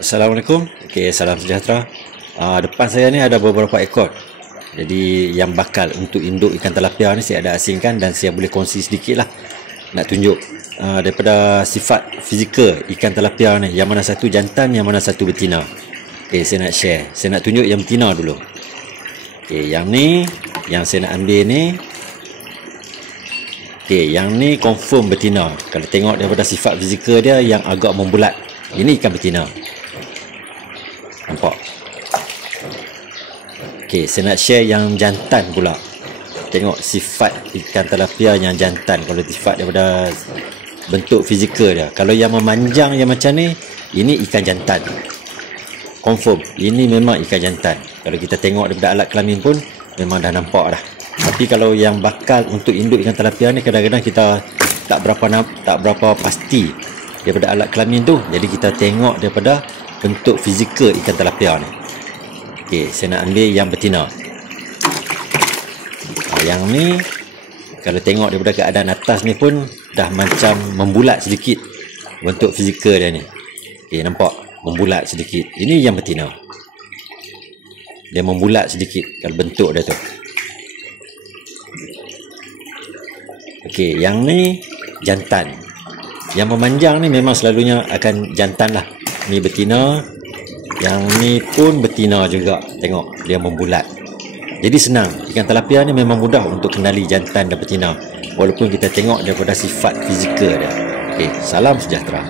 Assalamualaikum. Okey, salam sejahtera. Depan saya ni ada beberapa ekor. Jadi yang bakal untuk induk ikan tilapia ni saya ada asingkan dan saya boleh kongsi sedikit lah. Nak tunjuk daripada sifat fizikal ikan tilapia ni, yang mana satu jantan, yang mana satu betina. Okey, saya nak share. Saya nak tunjuk yang betina dulu. Okey, yang ni yang saya nak ambil ni. Okey, yang ni confirm betina. Kalau tengok daripada sifat fizikal dia yang agak membulat, ini ikan betina. Nampak? Okey, saya nak share yang jantan pula. Tengok sifat ikan tilapia yang jantan. Kalau sifat daripada bentuk fizikal dia. Kalau yang memanjang yang macam ni, ini ikan jantan. Confirm, ini memang ikan jantan. Kalau kita tengok daripada alat kelamin pun memang dah nampak dah. Tapi kalau yang bakal untuk induk ikan tilapia ni, kadang-kadang kita tak berapa pasti daripada alat kelamin tu. Jadi kita tengok daripada bentuk fizikal ikan tilapia ni. Okey, saya nak ambil yang betina. Yang ni kalau tengok daripada keadaan atas ni pun dah macam membulat sedikit bentuk fizikal dia ni. Okey, nampak membulat sedikit. Ini yang betina. Dia membulat sedikit kalau bentuk dia tu. Okey, yang ni jantan. Yang memanjang ni memang selalunya akan jantan lah. Ni betina. Yang ni pun betina juga. Tengok, dia membulat. Jadi senang. Ikan tilapia ni memang mudah untuk kenali jantan dan betina. Walaupun kita tengok daripada sifat fizikal dia. Okey, salam sejahtera.